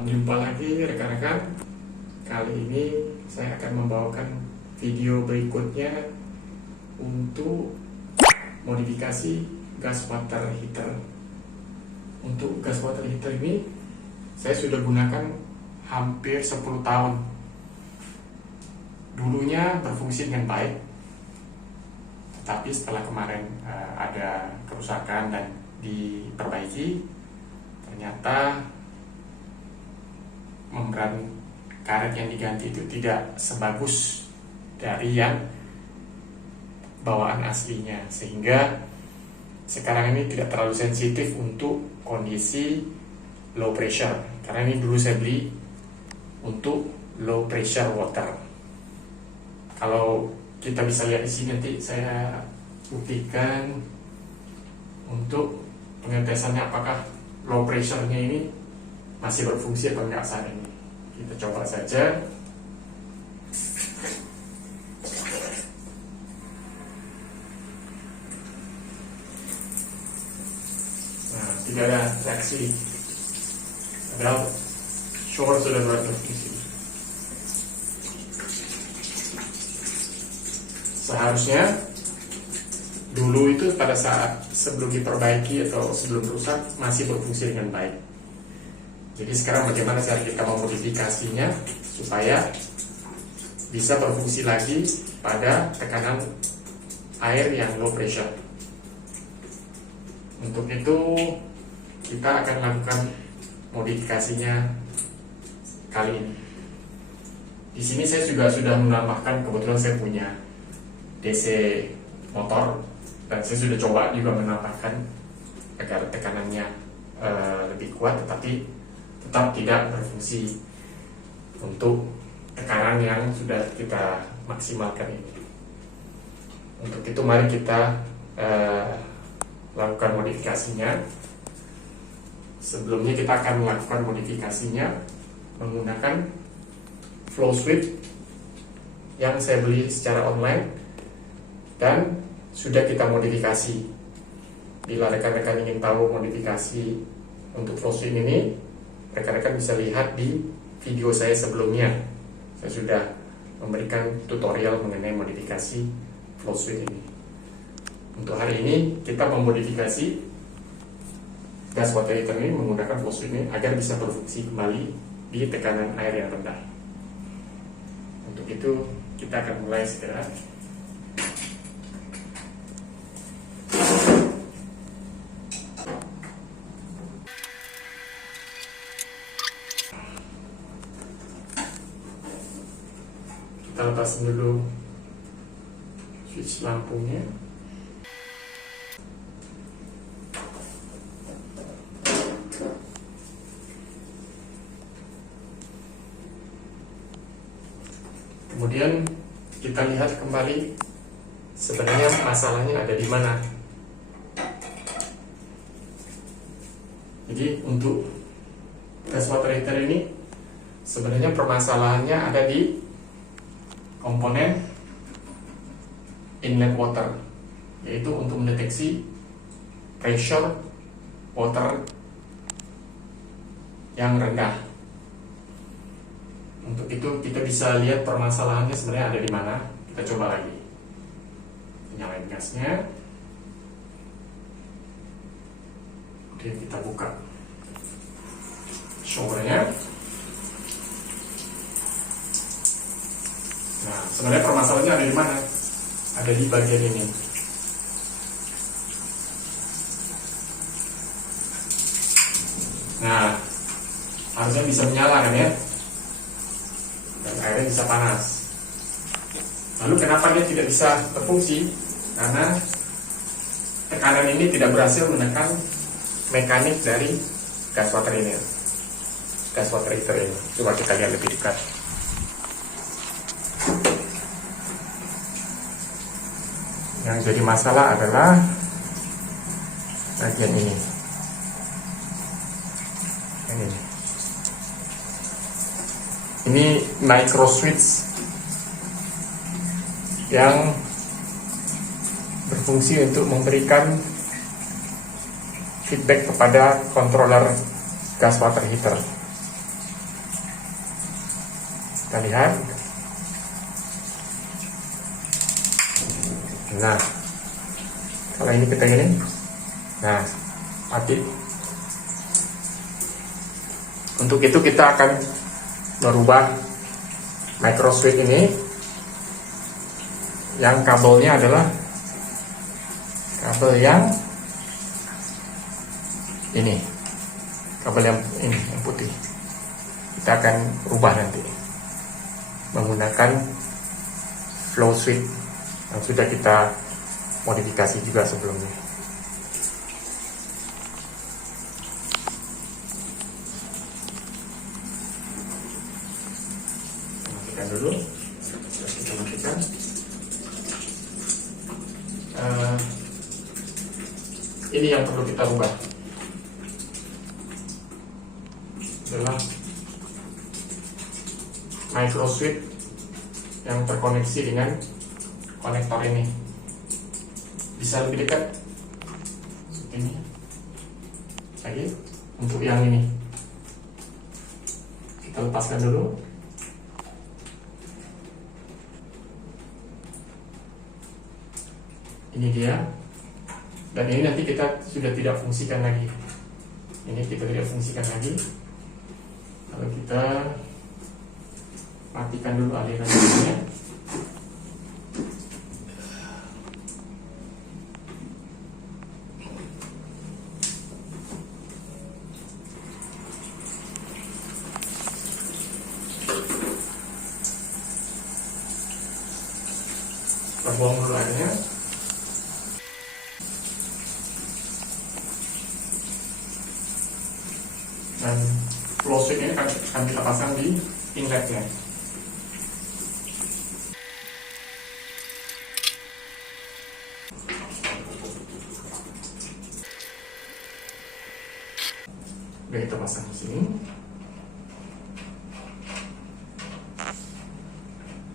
Jumpa lagi rekan-rekan. Kali ini saya akan membawakan video berikutnya untuk modifikasi gas water heater. Untuk gas water heater ini saya sudah gunakan hampir 10 tahun. Dulunya berfungsi dengan baik, tetapi setelah kemarin ada kerusakan dan diperbaiki, ternyata membran karet yang diganti itu tidak sebagus dari yang bawaan aslinya, sehingga sekarang ini tidak terlalu sensitif untuk kondisi low pressure, karena ini dulu saya beli untuk low pressure water. Kalau kita bisa lihat di sini, nanti saya buktikan untuk pengetesannya apakah low pressure-nya ini masih berfungsi atau enggak saat ini. Kita coba saja. Nah, tidak ada reaksi, padahal shower sudah berfungsi. Seharusnya dulu itu pada saat sebelum diperbaiki atau sebelum rusak masih berfungsi dengan baik. Jadi sekarang bagaimana cara kita memodifikasinya supaya bisa berfungsi lagi pada tekanan air yang low pressure. Untuk itu kita akan lakukan modifikasinya kali ini. Di sini saya juga sudah menambahkan, kebetulan saya punya DC motor dan saya sudah coba juga menambahkan agar tekanannya lebih kuat, tetapi tetap tidak berfungsi untuk tekanan yang sudah kita maksimalkan ini. Untuk itu mari kita lakukan modifikasinya. Sebelumnya kita akan melakukan modifikasinya menggunakan flow switch yang saya beli secara online dan sudah kita modifikasi. Bila rekan-rekan ingin tahu modifikasi untuk flow switch ini, rekan-rekan bisa lihat di video saya sebelumnya. Saya sudah memberikan tutorial mengenai modifikasi flow switch ini. Untuk hari ini kita memodifikasi gas water heater ini menggunakan flow switch ini agar bisa berfungsi kembali di tekanan air yang rendah. Untuk itu kita akan mulai segera. Kita lepas dulu switch lampunya. Kemudian kita lihat kembali sebenarnya masalahnya ada di mana. Jadi untuk gas water heater ini sebenarnya permasalahannya ada di komponen inlet water, yaitu untuk mendeteksi pressure water yang rendah. Untuk itu kita bisa lihat permasalahannya sebenarnya ada di mana. Kita coba lagi. Nyalain gasnya. Kemudian kita buka showernya. Nah, sebenarnya permasalahannya ada di mana? Ada di bagian ini. Nah, harusnya bisa menyala kan ya? Dan airnya bisa panas. Lalu kenapa dia tidak bisa berfungsi? Karena tekanan ini tidak berhasil menekan mekanik dari gas water ini, gas water heater ini. Coba kita lihat lebih dekat. Yang jadi masalah adalah bagian ini. Ini micro switch yang berfungsi untuk memberikan feedback kepada controller gas water heater. Kita lihat. Nah, kalau ini kita ini, nah mati. Untuk itu kita akan merubah micro switch ini, yang kabelnya adalah kabel yang ini, kabel yang ini yang putih. Kita akan rubah nanti menggunakan flow switch yang sudah kita modifikasi juga sebelumnya. Matikan dulu. Kita matikan. Ini yang perlu kita rubah adalah micro switch yang terkoneksi dengan konektor ini. Bisa lebih dekat ini lagi. Untuk yang ini kita lepaskan dulu. Ini dia, dan ini nanti kita sudah tidak fungsikan lagi. Ini kita tidak fungsikan lagi. Kalau kita matikan dulu alirannya. Kita buang dulu airnya. Dan flow switch ini akan kita pasang di inletnya. Udah kita pasang di sini.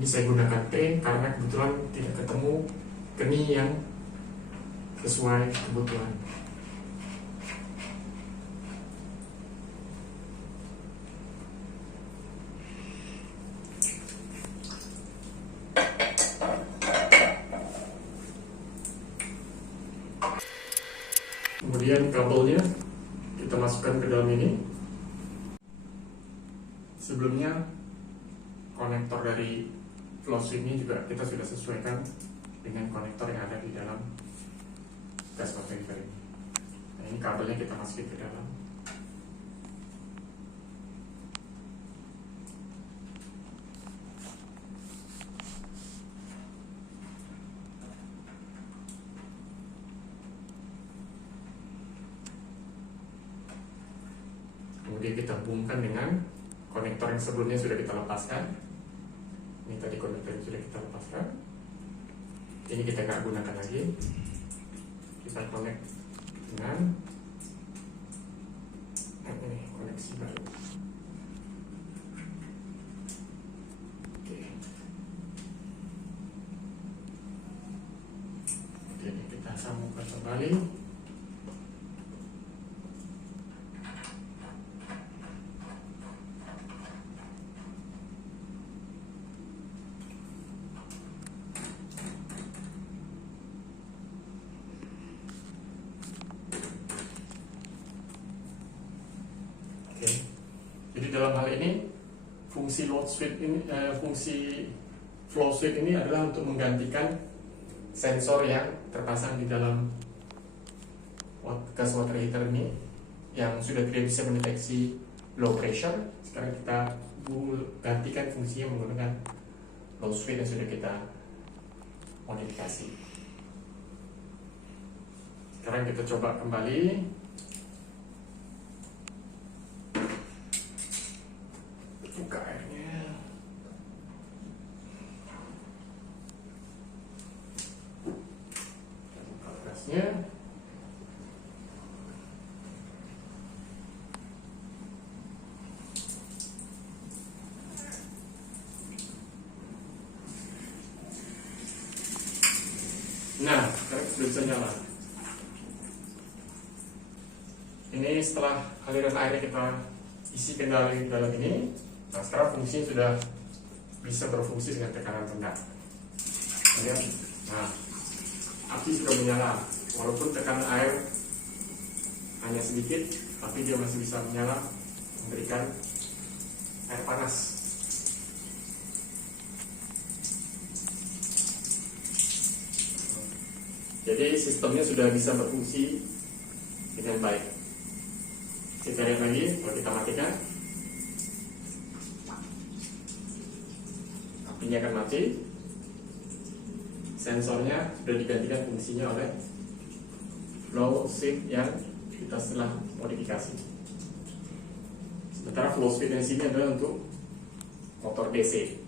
Ini saya gunakan T karena kebetulan tidak ketemu geni yang sesuai kebutuhan. Kemudian kabelnya kita masukkan ke dalam ini. Sebelumnya konektor dari flow switch ini juga kita sudah sesuaikan dengan konektor yang ada di dalam gas water heater ini. Nah, ini kabelnya kita masukin ke dalam. Kemudian kita hubungkan dengan konektor yang sebelumnya sudah kita lepaskan. Ini tadi konektor yang sudah kita lepaskan. Ini kita nggak gunakan lagi. Kita connect dengan ini koneksi baru. Oke. Jadi kita sambungkan kembali. Jadi dalam hal ini fungsi load switch ini, fungsi flow switch ini adalah untuk menggantikan sensor yang terpasang di dalam gas water heater ini yang sudah tidak bisa mendeteksi low pressure. Sekarang kita gantikan fungsinya menggunakan low switch yang sudah kita modifikasi. Sekarang kita coba kembali. Buka airnya. Buka gasnya. Nah, sekarang sudah bisa nyala. Ini setelah aliran airnya kita isi kendali dalam ini. Nah, sekarang fungsinya sudah bisa berfungsi dengan tekanan rendah. Lihat, nah, api sudah menyala, walaupun tekanan air hanya sedikit, tapi dia masih bisa menyala, memberikan air panas. Jadi sistemnya sudah bisa berfungsi dengan baik. Kita lihat lagi, kalau kita matikan, apinya akan mati. Sensornya sudah digantikan fungsinya oleh flow switch yang kita setelah modifikasi. Sementara flow switch yang sini adalah untuk motor DC.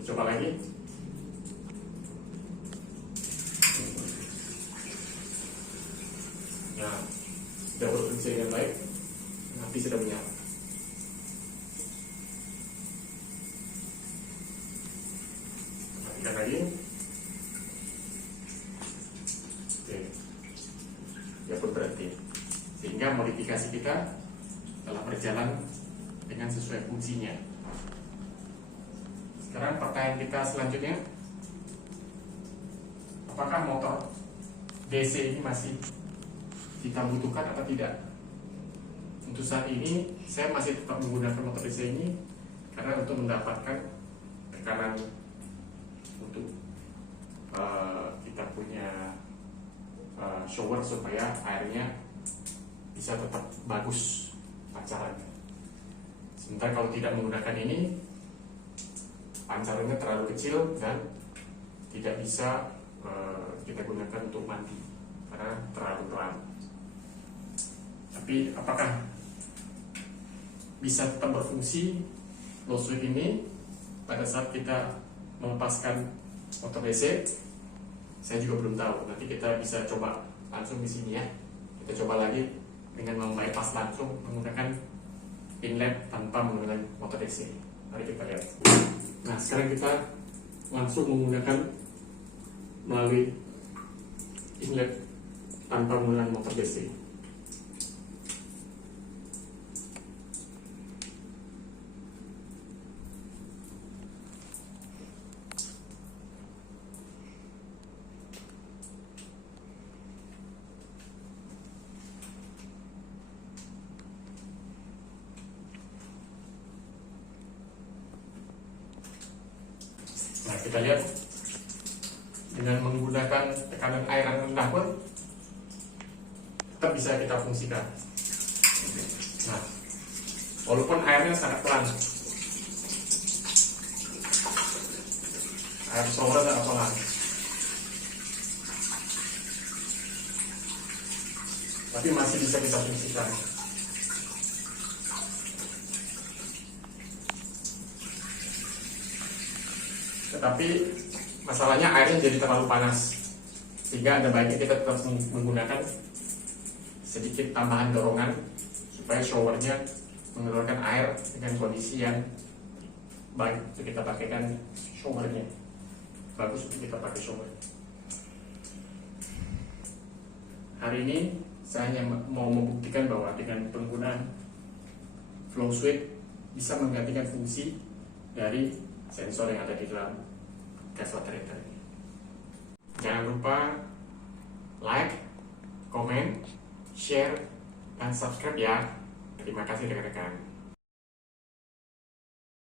Kita coba lagi. Nah, sudah berfungsi dengan baik, api sudah menyala. Matikan lagi. Oke, dia pun berhenti. Sehingga modifikasi kita telah berjalan dengan sesuai fungsinya. Sekarang pertanyaan kita selanjutnya, apakah motor DC ini masih kita butuhkan atau tidak? Untuk saat ini saya masih tetap menggunakan motor DC ini karena untuk mendapatkan tekanan untuk kita punya shower supaya airnya bisa tetap bagus pancarannya. Sementara kalau tidak menggunakan ini, pancarannya terlalu kecil dan tidak bisa kita gunakan untuk mandi karena terlalu terang. Tapi apakah bisa tetap berfungsi flow switch ini pada saat kita melepaskan motor DC? Saya juga belum tahu. Nanti kita bisa coba langsung di sini ya. Kita coba lagi dengan membypass langsung menggunakan inlet tanpa menggunakan motor DC. Mari kita lihat. Nah, sekarang kita langsung menggunakan melalui inlet tanpa menggunakan motor DC. Nah, kita lihat dengan menggunakan tekanan air yang rendah pun tetap bisa kita fungsikan. Nah, walaupun airnya sangat pelan, air shower sangat pelan, tapi masih bisa kita fungsikan. Tetapi masalahnya airnya jadi terlalu panas, sehingga ada baiknya kita tetap menggunakan sedikit tambahan dorongan supaya showernya mengeluarkan air dengan kondisi yang baik untuk kita pakaikan showernya. Bagus untuk kita pakai shower. Hari ini saya hanya mau membuktikan bahwa dengan penggunaan flow switch bisa menggantikan fungsi dari sensor yang ada di dalam gas water-heater ini. Jangan lupa like, komen, share, dan subscribe ya. Terima kasih rekan-rekan.